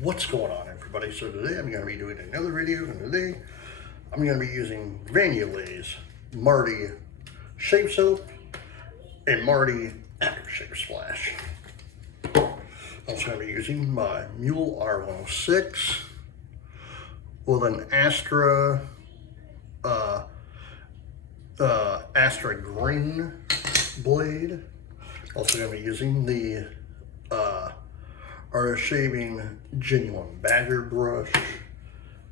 What's going on, everybody? So today I'm going to be doing another video, and today I'm going to be using Yulay's Marty Shape Soap and Marty Aftershave Splash. I'm also going to be using my Mule R106 with an Astra Green blade. Also going to be using the Artist Shaving Genuine Badger brush,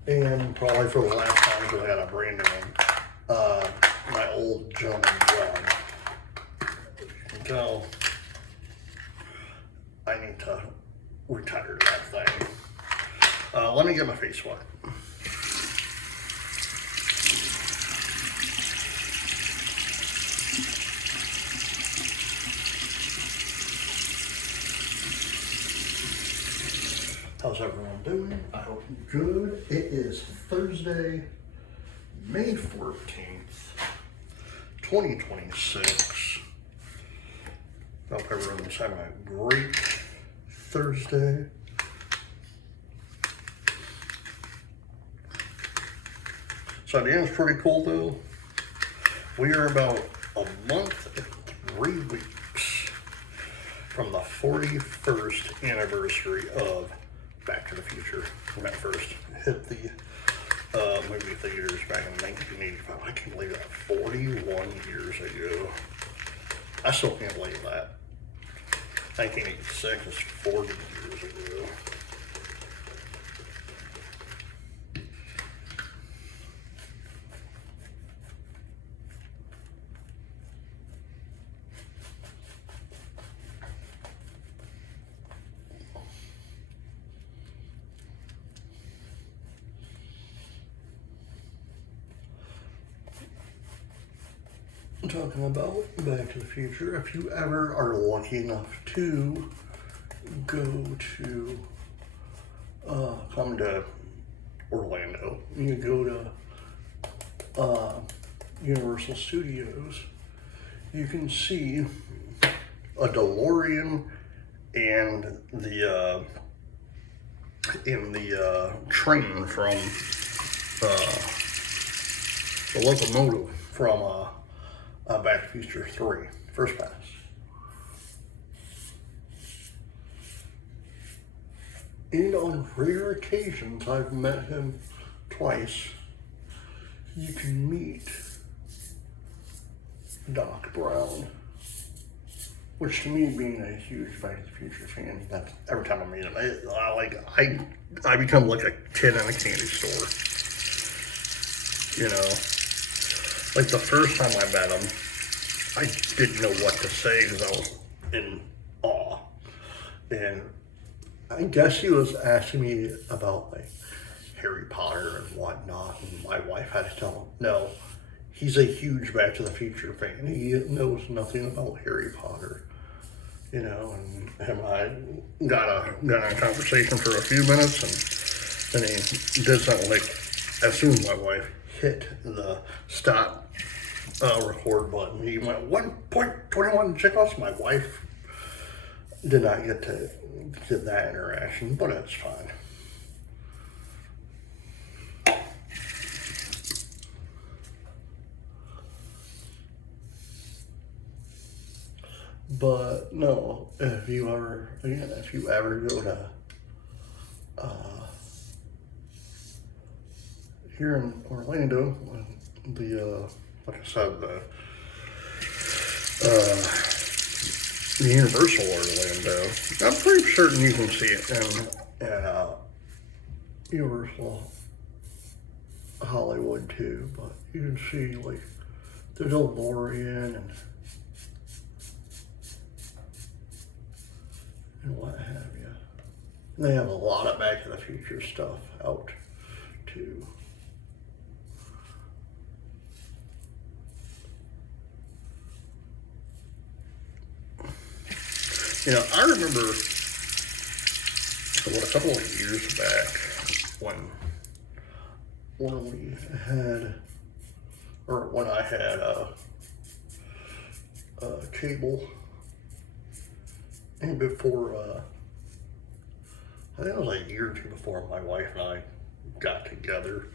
and probably for the last time because I got a brand new one, my old gentleman John. You can tell I need to retire that thing. Let me get my face wet. How's everyone doing? I hope you're good. It is Thursday, May 14th, 2026. Hope everyone's having a great Thursday. So the end's pretty cool though. We are about a month and 3 weeks from the 41st anniversary of Back to the Future, when I first hit the movie theaters back in 1985. I can't believe that. 41 years ago. I still can't believe that. 1986 is 40 years ago. Talking about Back to the Future, if you ever are lucky enough to go to come to Orlando, you go to Universal Studios, you can see a DeLorean and the train from the locomotive from Back to the Future 3, First Pass. And on rare occasions, I've met him twice, you can meet Doc Brown, which to me, being a huge Back to the Future fan, that's every time I meet him, I become like a kid in a candy store. You know, like the first time I met him, I didn't know what to say because I was in awe. And I guess he was asking me about like Harry Potter and whatnot, and my wife had to tell him, no, he's a huge Back to the Future fan. He knows nothing about Harry Potter. You know, and him and I got in a conversation for a few minutes, and then he did something like, as soon as my wife hit the stop record button, he went 1.21 chicklets. My wife did not get to get that interaction, but it's fine. But no, if you ever go to here in Orlando, like I said, the Universal Orlando, I'm pretty certain you can see it in Universal Hollywood too, but you can see like the DeLorean and what have you. And they have a lot of Back to the Future stuff out too. You know, I remember a couple of years back when we had, or when I had cable, and before I think it was like a year or two before my wife and I got together.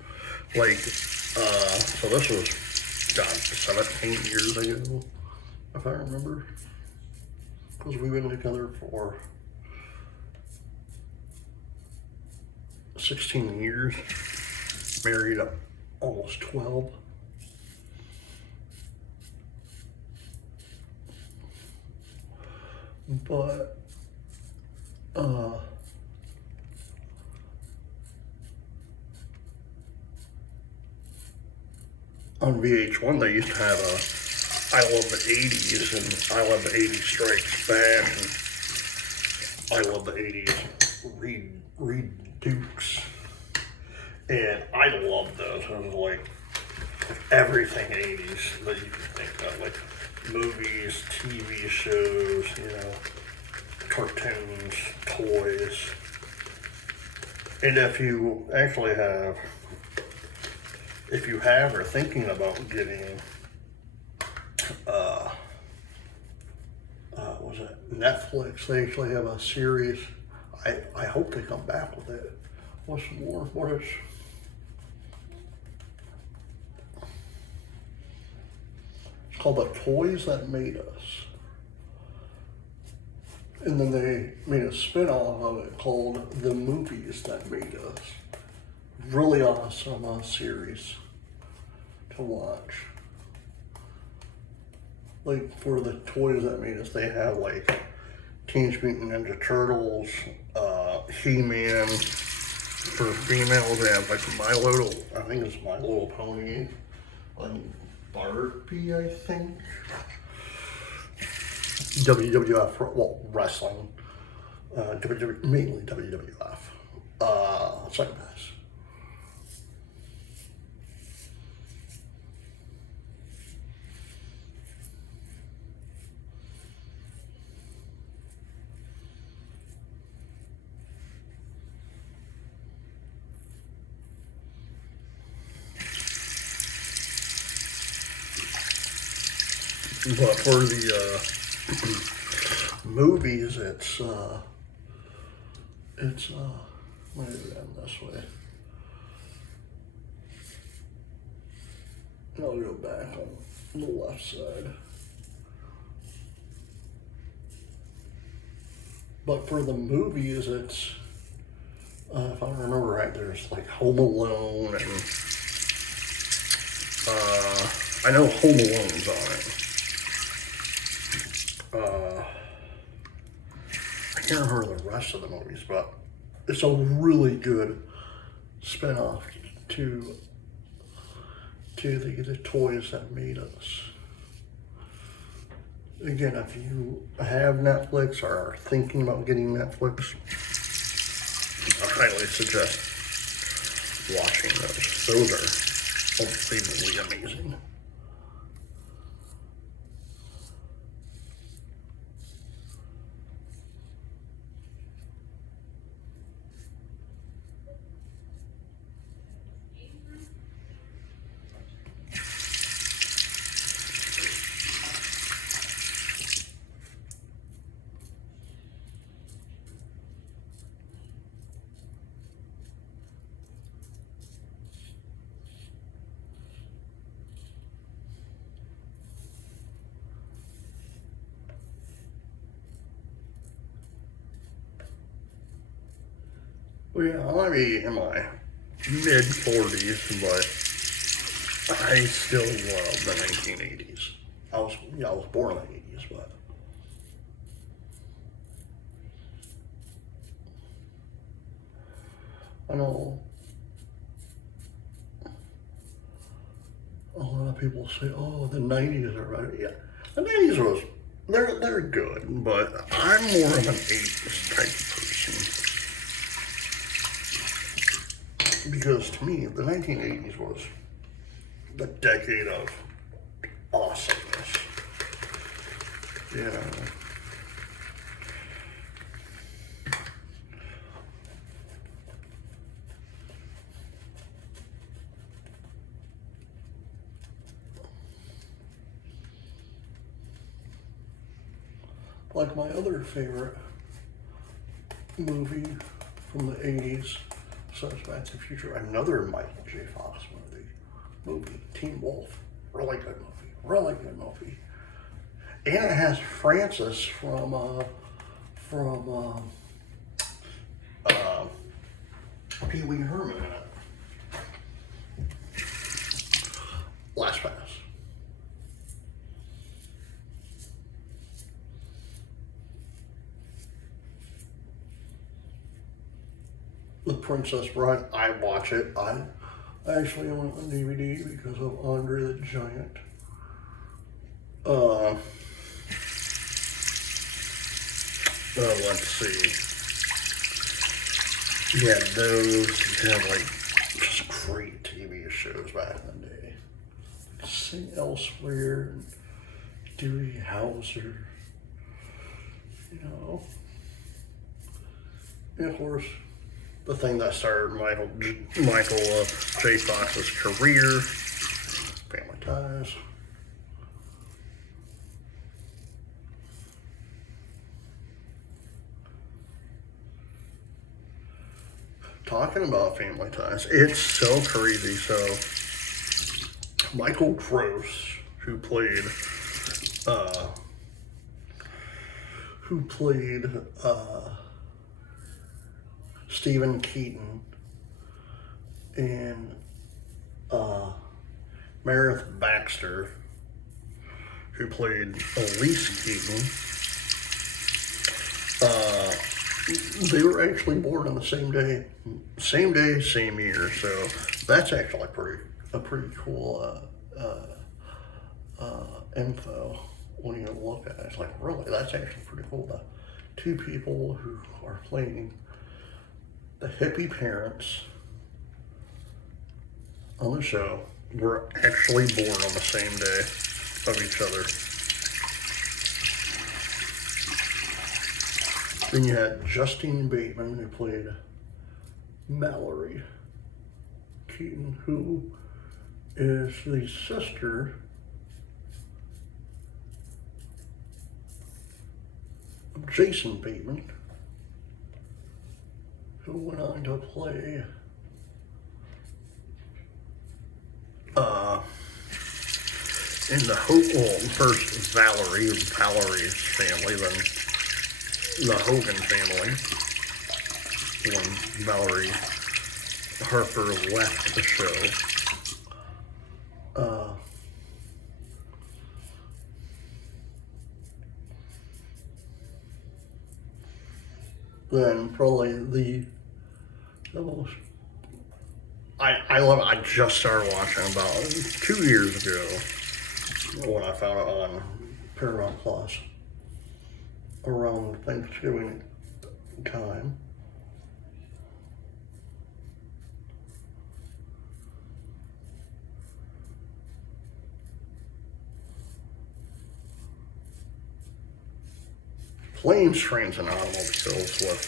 Like, so this was, God, 17 years ago, if I remember. Because we've been together for 16 years, married up almost 12. But, on VH1 they used to have a I Love the 80s and I Love the 80s Strikes Back and I Love the 80s Reed Dukes. And I love those. It was like everything 80s that you could think of, like movies, TV shows, you know, cartoons, toys. And if you are thinking about getting, was it Netflix? They actually have a series. I hope they come back with it. What's more? What is? It's called The Toys That Made Us. And then they made a spin-off of it called The Movies That Made Us. Really awesome series to watch. Like for the toys that made us, they have like Teenage Mutant Ninja Turtles, He-Man. For females, they have like I think it's My Little Pony, and Barbie, I think. WWF, well, wrestling, mainly WWF. Second best. But for the movies, it's let me do that this way. And I'll go back on the left side. But for the movies, it's if I remember right, there's like Home Alone and I know Home Alone's on it. I can't remember the rest of the movies, but it's a really good spin-off to the toys that made us. Again, if you have Netflix or are thinking about getting Netflix, I highly suggest watching those. Those are unbelievably amazing. Well, yeah, I might be in my mid-40s, but I still love the 1980s. I was born in the 80s, but I know a lot of people say, "Oh, the 90s are right." Yeah, the 90s was they're good, but I'm more of an 80s type of person. Because to me, the 1980s was the decade of awesomeness. You know. Like my other favorite movie from the 80s. So it's Back to the Future. Another Michael J. Fox movie, Teen Wolf. Really good movie. Really good movie. And it has Francis from Pee Wee Herman in it. Last Pass. The Princess Bride, I watch it. I actually own it on DVD because of Andre the Giant. Let's see. Yeah, those have like just great TV shows back in the day. Sing Elsewhere, and Dewey Hauser, you know. And of course, the thing that started Michael J. Fox's career, Family Ties. Talking about Family Ties, it's so crazy. So Michael Gross, who played Stephen Keaton, and Meredith Baxter, who played Elise Keaton, they were actually born on the same day, same year. So that's actually a pretty cool info when you look at it. It's like, really, that's actually pretty cool. The two people who are playing the hippie parents on the show were actually born on the same day of each other. Then you had Justine Bateman, who played Mallory Keaton, who is the sister of Jason Bateman, who went on to play in the first Valerie's family, then the Hogan family, when Valerie Harper left the show. Then probably the most I love it. I just started watching about 2 years ago when I found it on Paramount Plus around Thanksgiving time. Planes, Trains, and Automobiles with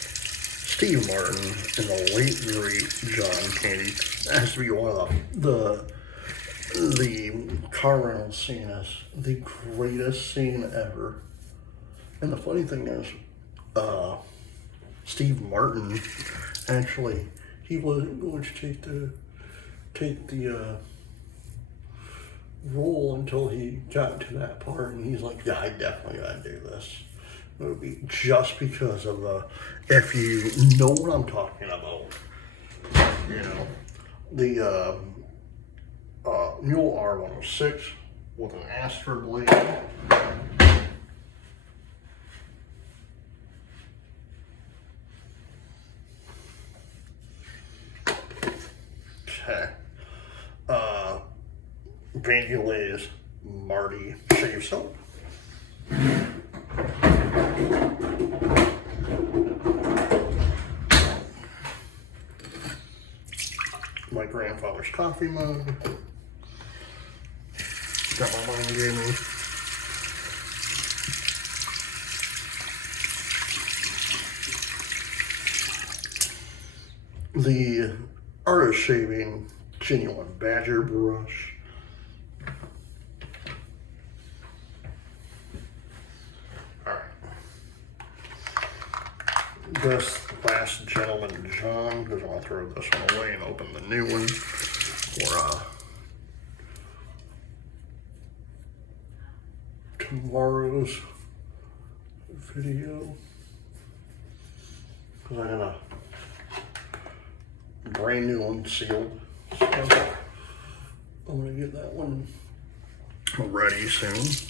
Steve Martin and the late great John Candy. That has to be one of the car rental scene is the greatest scene ever. And the funny thing is, Steve Martin actually, he wasn't going to take the role until he got to that part, and he's like, yeah, I definitely gotta do this movie just because of if you know what I'm talking about, you know, the Mule R106 with an Astra blade. Okay. Van Yulay's Marty shave soap. My grandfather's coffee mug. Got my mom gave me. The Artist Shaving Genuine Badger Brush. Alright. This Last Gentleman John, because I want to throw this one away and open the new one for tomorrow's video. Because I got a brand new one sealed. So I'm going to get that one ready soon.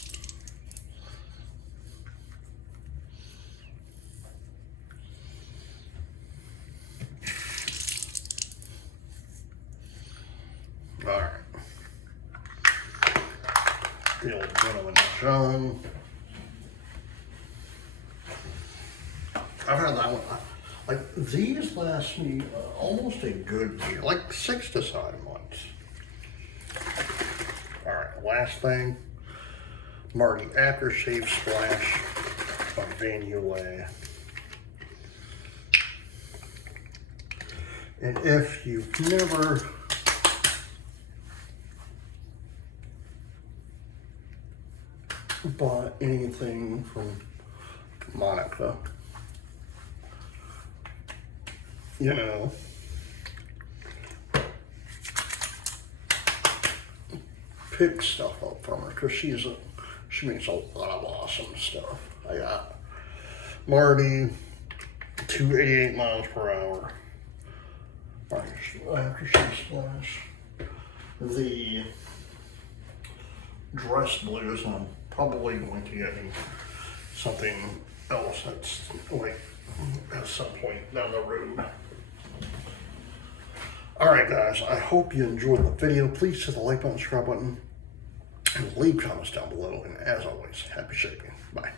All right. The old Gentleman John. I've had that one. Like, these last me almost a good year, like 6 to 7 months. All right, last thing. Marty Aftershave Splash by Van Yulay. And if you've never bought anything from Monica, you know, pick stuff up from her, because she makes a lot of awesome stuff. I got Marty, 288 miles per hour. Aftershave Splash. The dress blues, I'm probably going to get something else that's like at some point down the road. Alright guys, I hope you enjoyed the video. Please hit the like button, subscribe button, and leave comments down below. And as always, happy shaping. Bye.